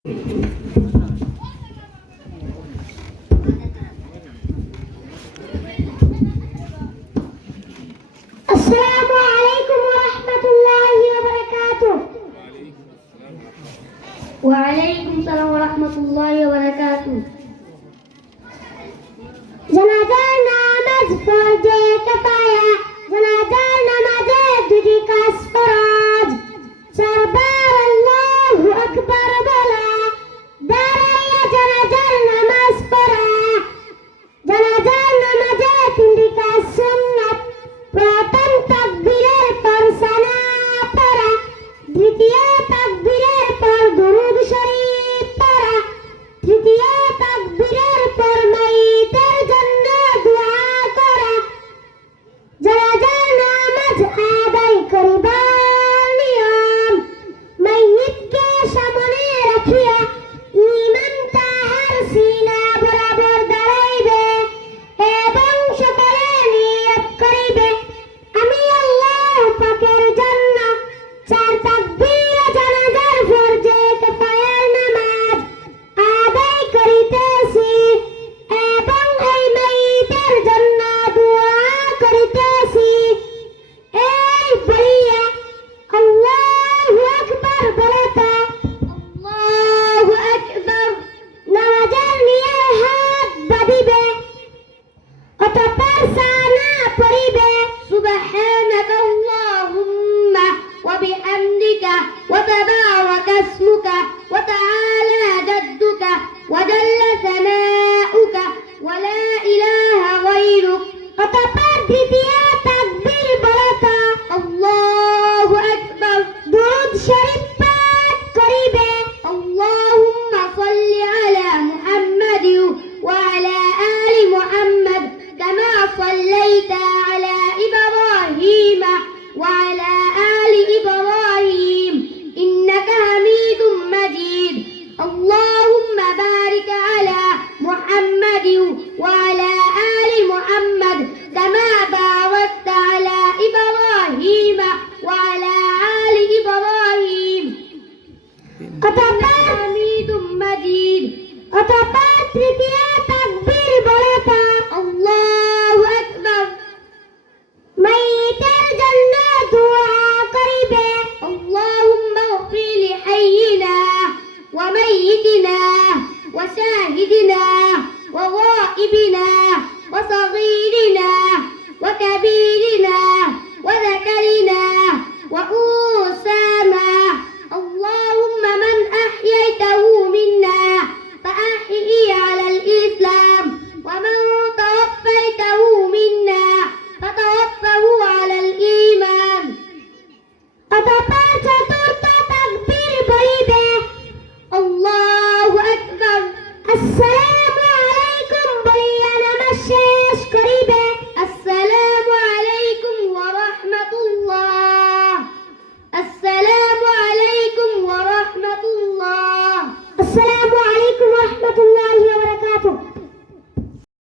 السلام عليكم ورحمة الله وبركاته. وعليكم السلام ورحمة الله وبركاته. জানাজার নামাজ ফরজে কিফায়া, জানাজার নামাজে দুটি কাজ ফরজ। চারবার আল্লাহু আকবার বলা, দাঁড়াইয়া জানাজার নামাজ পড়া। জানাজার নামাজে তিনটি কাজ সুন্নাত। প্রথম তাকবীরের পর সালাত পড়া, দ্বিতীয় তাকবীরের পর দুরূদ শরীফ পড়া, তৃতীয় তাকবীরের পর মাইতের জন্য দোয়া করা। জানাজার নামাজ আদায় করিবার নিয়ম, মাইতকে সামনে রাখিয়া ইমাম তাহার সিনা বরাবর দাঁড়াইবে এবং সকলে নিয়ত করিবে, আমি আল্লাহ পাকের জন্য চার তাকবীরে জানাজার ফরজে কিফায়ার নামাজ আদায় করিতেছি এবং এই মাইতের জন্য দোয়া করিতেছি। এই বলিয়া আল্লাহু আকবার বলতে আল্লাহু আকবার নামাজের নিয়ে হাত বাঁধিবে, অতঃপর সানা পড়িবে সুবহানাকা আল্লাহুম্মা ওয়া বিহামদিকা ওয়া তাবারাকা ইসমুকা ওয়া তাআলা জাদ্দুকা ওয়া জাল্লা সানাউকা ওয়া লা ইলাহা গায়রুক। অতঃপর দ্বিতীয় তাকবীর বলতে আল্লাহু আকবার দুরূদ শরীফ পাঠ করিবে, আল্লাহুম্মা সাল্লি আলা মুহাম্মাদ ওয়া আলা আলি মুহাম্মাদ কামা সাল্লাইতা আলা ইব্রাহিম ওয়া আলা আলি ইব্রাহিম ইন্নাকা হামিদুম মাজিদ। আল্লাহুম্মা বারিক আলা মুহাম্মাদ ওয়া আলা আলি মুহাম্মাদ কামা বারাকতা আলা ইব্রাহিম ওয়া আলা আলি ইব্রাহিম হামিদুম মাজিদ। অতঃপর তৃতীয় তাকবীর বলতে আল্লাহু আকবার মাইতের জন্য দোয়া করিবে, আল্লাহুম্মা ইগফির লিহাইয়িনা ওয়া মাইয়িতিনা ওয়া শাহিদিনা ওয়া গায়িবিনা ওয়া صغيرنا وكبيرنا وذكرنا وأنثانا. اللهم من أحييته منا فأحيه على الإسلام ومن توفيته منا فتوفه على الإيمان. অতঃপর চতুর্থ তাকবীর বলিবে আল্লাহু আকবার। আসসালামু